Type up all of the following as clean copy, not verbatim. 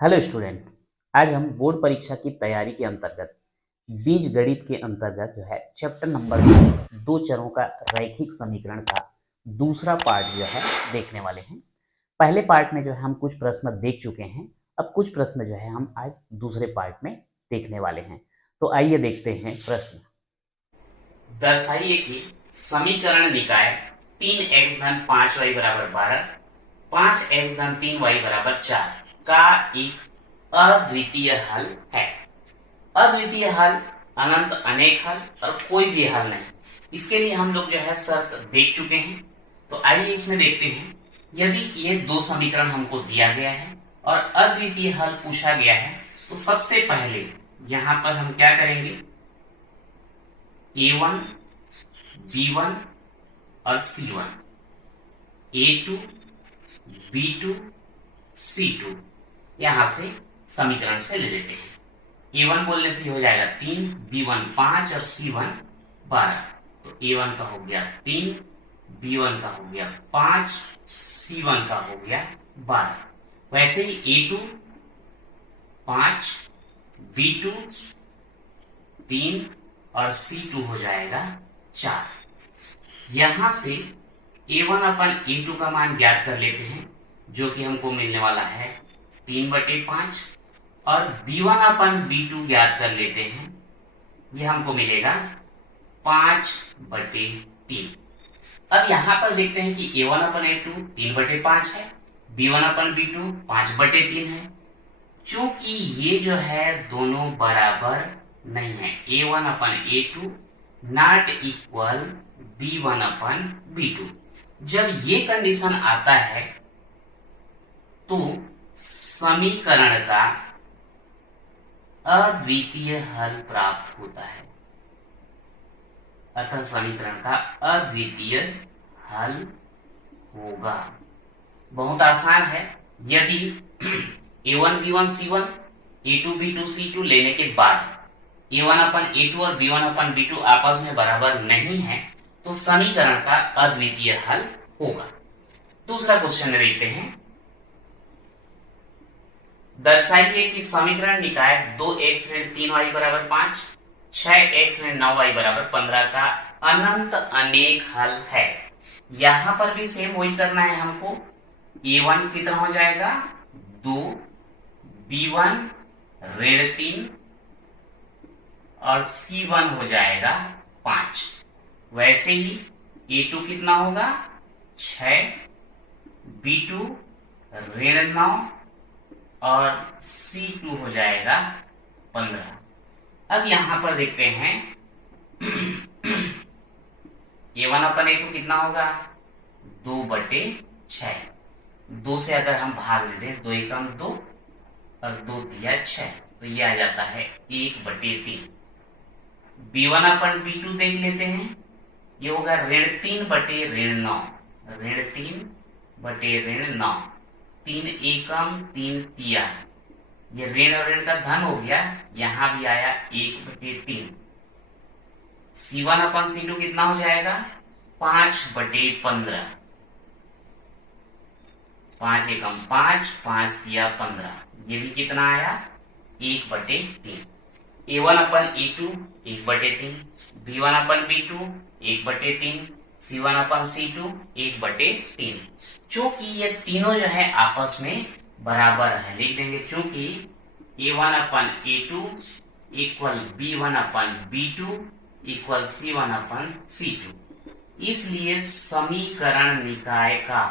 Hello student. आज हम board परीक्षा की तैयारी के अंतर्गत बीज गणित के अंतर्गत जो है चैप्टर नंबर 2 चरों का रैखिक समीकरण का दूसरा पार्ट जो है देखने वाले हैं। पहले पार्ट में जो है हम कुछ प्रश्न देख चुके हैं। अब कुछ प्रश्न जो है हम आज दूसरे पार्ट में देखने वाले हैं। तो आइए देखते हैं प्रश्न। दर्शाइए कि समीकरण निकाय 3x धन 5y बराबर 12, 5x धन 3y बराबर 4 का एक अद्वितीय हल है। अद्वितीय हल, अनंत, अनेक हल और कोई भी हल नहीं। इसके लिए हम लोग जो है शर्त देख चुके हैं। तो आइए इसमें देखते हैं। यदि ये दो समीकरण हमको दिया गया है और अद्वितीय हल पूछा गया है तो सबसे पहले यहां पर हम क्या करेंगे, A1, B1 और C1, A2, B2, C2 यहां से समीकरण से ले लेते हैं। A1 बोलने से हो जाएगा 3, B1 5 और C1 12। तो A1 का हो गया 3, B1 का हो गया 5, C1 का हो गया 12। वैसे ही A2 5, B2 3 और C2 हो जाएगा 4। यहां से A1 अपन A2 का मान ज्ञात कर लेते हैं, जो कि हमको मिलने वाला है 3/5 और B1 अपन B2 ज्ञात कर लेते हैं, यह हमको मिलेगा 5/3। अब यहां पर देखते हैं कि A1 अपन A2 3/5 है, B1 अपन B2 5/3 है। चूंकि ये जो है दोनों बराबर नहीं है, A1 upon A2 not equal B1 upon B2। जब ये कंडीशन आता है तो समीकरण का अद्वितीय हल प्राप्त होता है। अतः समीकरण का अद्वितीय हल होगा। बहुत आसान है। यदि A1 B1 C1, A2 B2 C2 लेने के बाद A1 अपन A2 और B1 अपन B2 आपस में बराबर नहीं है तो समीकरण का अद्वितीय हल होगा। दूसरा क्वेश्चन देखते हैं। दर्शाइए कि समीकरण निकाय 2x में 3y बराबर 5, 6x में 9y बराबर 15 का अनंत अनेक हल है। यहां पर भी सेम वही करना है हमको। A1 कितना हो जाएगा 2, B1 -3 और C1 हो जाएगा 5। वैसे ही A2 कितना होगा 6, B2 -9 और C2 हो जाएगा 15। अब यहां पर देखते हैं A1 अपन A2 कितना होगा 2/6। 2 से अगर हम भाग दे दें 2 एकम 2 और 2 दिया 6, तो ये आ जाता है 1/3। B1 अपन B2 देख लेते हैं, ये होगा -3/9, -3/9। 3 एकम 3 तिया, ये ऋण और ऋण का धन हो गया, यहां भी आया 1/3। C1 अपन C2 कितना हो जाएगा 5/15। 5 एकम 5, 5 तिया 15, ये भी कितना आया 1/3। A1 अपन A2 1/3, B1 अपन B2 1/3, C1 अपन C2 1/3। चूंकि ये तीनों जो है आपस में बराबर है, लिख देंगे चूंकि A1 अपन A2 इक्वल B1 अपन B2 इक्वल C1 अपन C2। इसलिए समीकरण निकाय का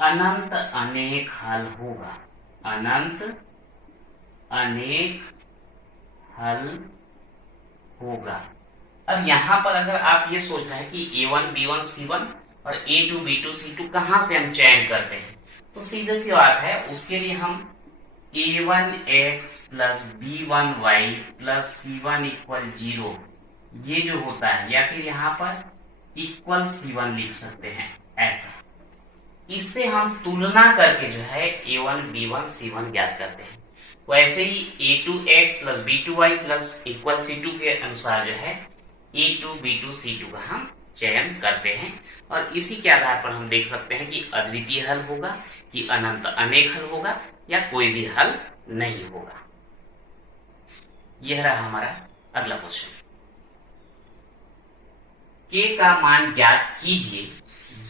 अनंत अनेक हल होगा। अनंत अनेक हल होगा। अब यहां पर अगर आप ये सोच रहे हैं कि A1 B1 C1 और A2 B2 C2 कहां से हम चयन करते हैं, तो सीधे सी बात है, उसके लिए हम A1x plus B1y plus C1 equal 0 ये जो होता है, या फिर यहां पर इक्वल C1 लिख सकते हैं ऐसा। इससे हम तुलना करके जो है A1 B1 C1 ज्ञात करते हैं। वैसे ही A2x plus B2y plus equal C2 के अनुसार जो है A2 B2 C2 का हम चयन करते हैं और इसी के आधार पर हम देख सकते हैं कि अद्वितीय हल होगा, कि अनंत अनेक हल होगा, या कोई भी हल नहीं होगा। यह रहा हमारा अगला क्वेश्चन। के का मान ज्ञात कीजिए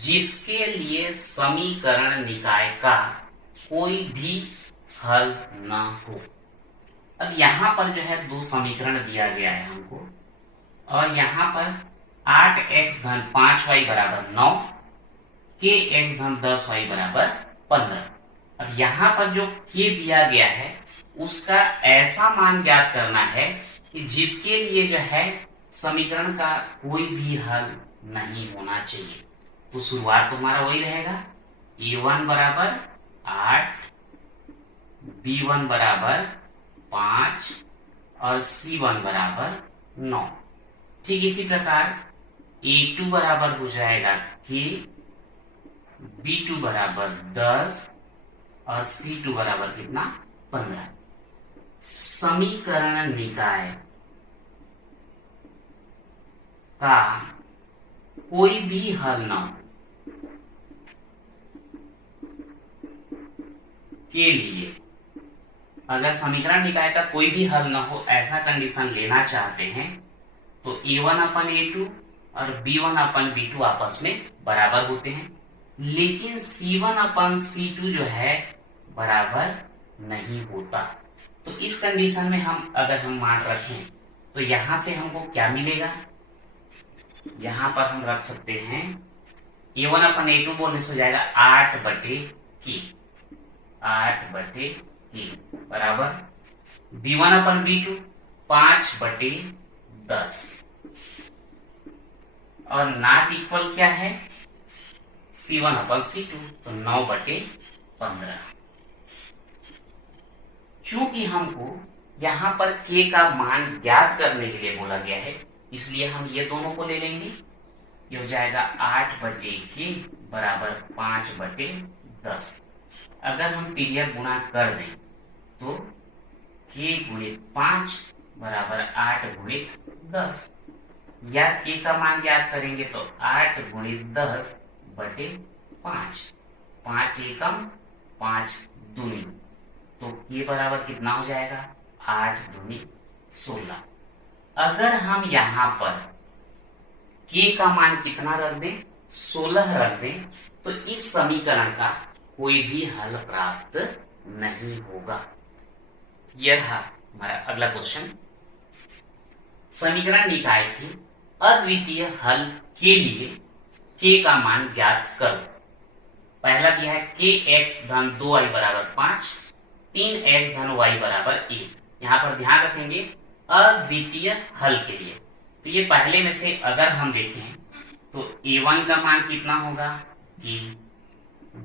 जिसके लिए समीकरण निकाय का कोई भी हल न हो। अब यहां पर जो है दो समीकरण दिया गया है हमको, और यहां पर 8x धन 5y बराबर 9, के x धन 10y बराबर 15। अब यहां पर जो के दिया गया है उसका ऐसा मान ज्ञात करना है कि जिसके लिए जो है समीकरण का कोई भी हल नहीं होना चाहिए। तो शुरुआत तो हमारा वही रहेगा, a1 बराबर 8, b1 बराबर 5 और c1 बराबर 9। ठीक इसी प्रकार a2 बराबर हो जाएगा k, b2 बराबर 10 और c2 बराबर कितना 15। समीकरण निकाय का कोई भी हल न हो के लिए, अगर समीकरण निकाय का कोई भी हल न हो ऐसा कंडीशन लेना चाहते हैं तो a1 अपन a2 और b1 अपन b2 आपस में बराबर होते हैं, लेकिन c1 अपन c2 जो है बराबर नहीं होता। तो इस कंडीशन में हम अगर हम मान रखें तो यहां से हमको क्या मिलेगा, यहां पर हम रख सकते हैं a1 अपन a2 बोलने से हो जाएगा 8 बटे की बराबर b1 अपन b2 5 बटे 10 और नॉट इक्वल क्या है c1 अपन c2 तो 9 बटे 15। चूंकि हमको यहां पर k का मान ज्ञात करने के लिए बोला गया है इसलिए हम ये दोनों को ले लेंगे। ये हो जाएगा 8 बटे k बराबर 5 बटे 10। अगर हम तिर्यक गुणा कर दें तो k गुणित 5 बराबर 8 गुणित 10, या k का मान ज्ञात करेंगे तो 8 गुणित 10 बटे 5, 5 एकम 5 दूनी, तो k बराबर कितना हो जाएगा 8 दूनी 16। अगर हम यहां पर k का मान कितना रख दें 16 रख दें तो इस समीकरण का कोई भी हल प्राप्त नहीं होगा। यह रहा हमारा अगला क्वेश्चन। समीकरण निकाय के अद्वितीय हल के लिए k का मान ज्ञात करो। पहला दिया है kx धन 2y बराबर 5, 3x धन y बराबर 1। यहाँ पर ध्यान रखेंगे अद्वितीय हल के लिए, तो ये पहले में से अगर हम देखें तो a1 का मान कितना होगा कि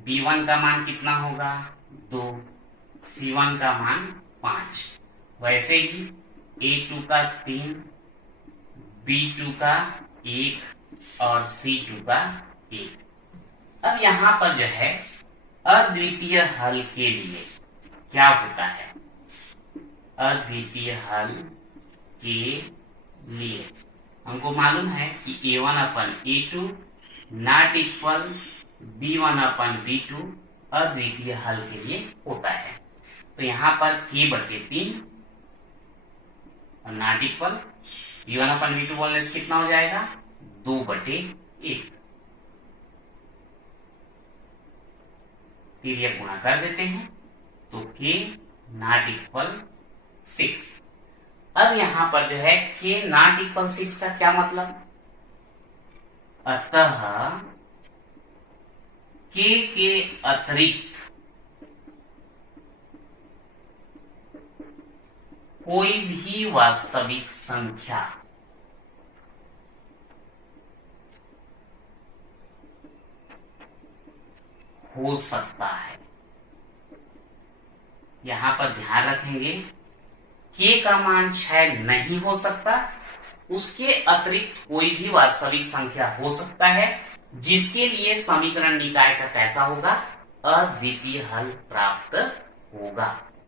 b1 का मान कितना होगा 2, c1 का मान 5, वैसे ही a2 का 3, b2 का 1 और c2 का 1। अब यहां पर जो है अद्वितीय हल के लिए क्या होता है, अद्वितीय हल के लिए हमको मालूम है कि a1 upon a2 not equal b1 upon b2 अद्वितीय हल के लिए होता है। तो यहाँ पर k बटे 3 और not equal b1 upon b2 बोलने से कितना हो जाएगा 2 बटे 1। तिर्यक गुणा कर देते हैं तो k नॉट इक्वल 6। अब यहां पर जो है k नॉट इक्वल 6 का क्या मतलब, अतः k के अतिरिक्त कोई भी वास्तविक संख्या हो सकता है। यहां पर ध्यान रखेंगे k का मान 6 नहीं हो सकता, उसके अतिरिक्त कोई भी वास्तविक संख्या हो सकता है जिसके लिए समीकरण निकाय का कैसा होगा अद्वितीय हल प्राप्त होगा।